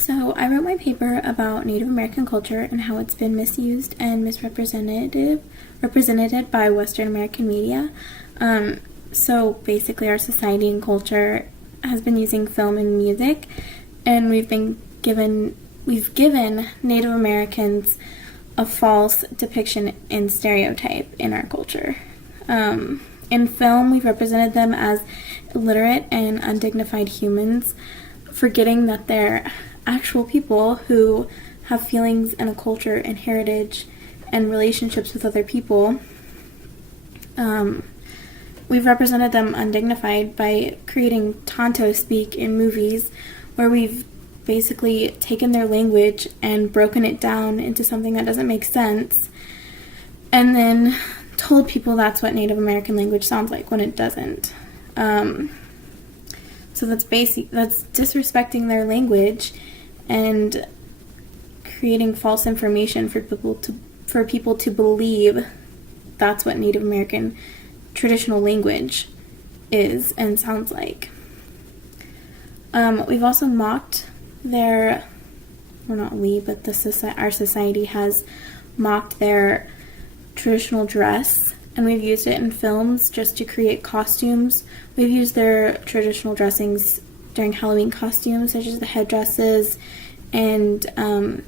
So I wrote my paper about Native American culture and how it's been misused and represented by Western American media. So basically our society and culture has been using film and music, and we've given Native Americans a false depiction and stereotype in our culture. In film, we've represented them as illiterate and undignified humans, forgetting that they're actual people who have feelings and a culture and heritage and relationships with other people. We've represented them undignified by creating Tonto speak in movies, where we've basically taken their language and broken it down into something that doesn't make sense, and then told people that's what Native American language sounds like when it doesn't. So that's disrespecting their language and creating false information for people to believe that's what Native American traditional language is and sounds like. We've also mocked our society has mocked their traditional dress, and we've used it in films just to create costumes. We've used their traditional dressings during Halloween costumes, such as the headdresses, and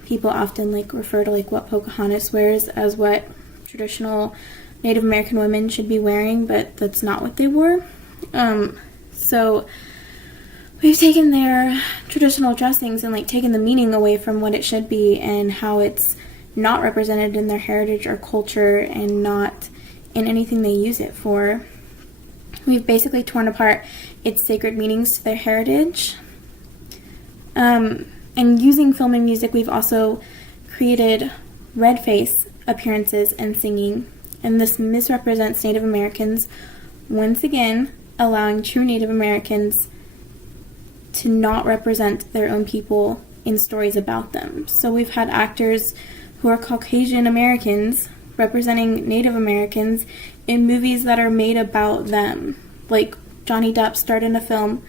people often refer to what Pocahontas wears as what traditional Native American women should be wearing, but that's not what they wore. So we've taken their traditional dressings and taken the meaning away from what it should be and how it's not represented in their heritage or culture and not in anything they use it for. We've basically torn apart its sacred meanings to their heritage. And using film and music, we've also created red face appearances and singing, and this misrepresents Native Americans, once again allowing true Native Americans to not represent their own people in stories about them. So we've had actors who are Caucasian Americans representing Native Americans in movies that are made about them. Like Johnny Depp starred in a film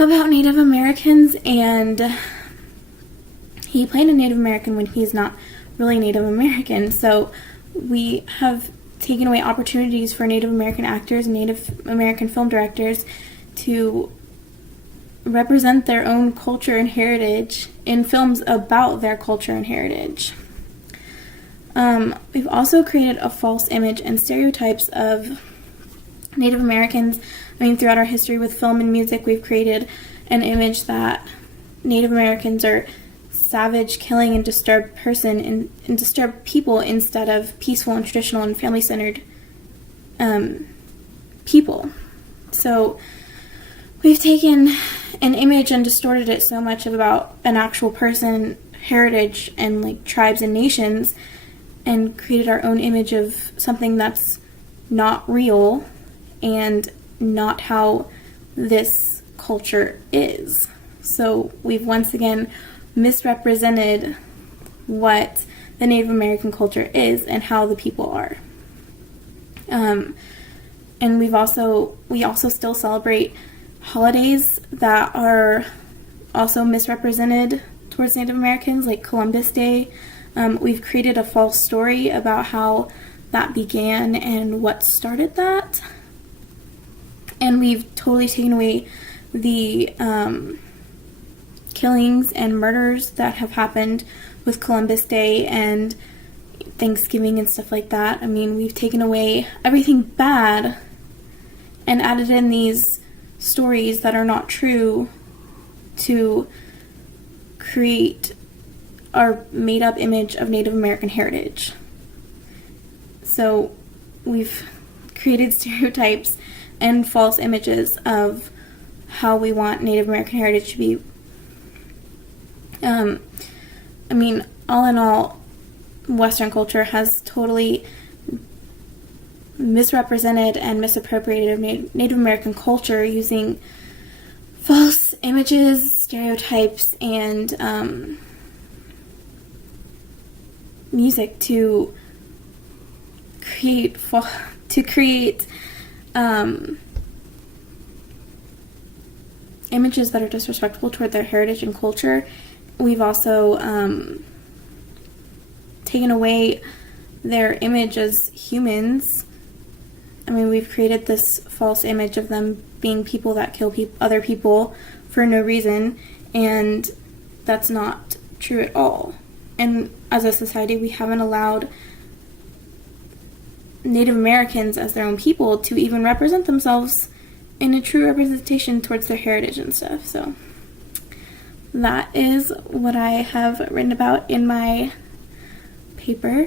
about Native Americans, and he played a Native American when he's not really Native American. So we have taken away opportunities for Native American actors and Native American film directors to represent their own culture and heritage in films about their culture and heritage. We've also created a false image and stereotypes of Native Americans. Throughout our history with film and music, we've created an image that Native Americans are savage, killing, and disturbed and disturbed people instead of peaceful and traditional and family-centered people. So we've taken an image and distorted it so much about an actual person, heritage, and tribes and nations, and created our own image of something that's not real and not how this culture is. So we've once again misrepresented what the Native American culture is and how the people are. And we also still celebrate holidays that are also misrepresented towards Native Americans, like Columbus Day. We've created a false story about how that began and what started that. And we've totally taken away the killings and murders that have happened with Columbus Day and Thanksgiving and stuff like that. We've taken away everything bad and added in these stories that are not true to create our made-up image of Native American heritage. So we've created stereotypes and false images of how we want Native American heritage to be. All in all, Western culture has totally misrepresented and misappropriated Native American culture using false images, stereotypes, and music to create images that are disrespectful toward their heritage and culture, we've also taken away their image as humans. I mean, we've created this false image of them being people that kill other people for no reason, and that's not true at all. And as a society, we haven't allowed Native Americans as their own people to even represent themselves in a true representation towards their heritage and stuff. So that is what I have written about in my paper.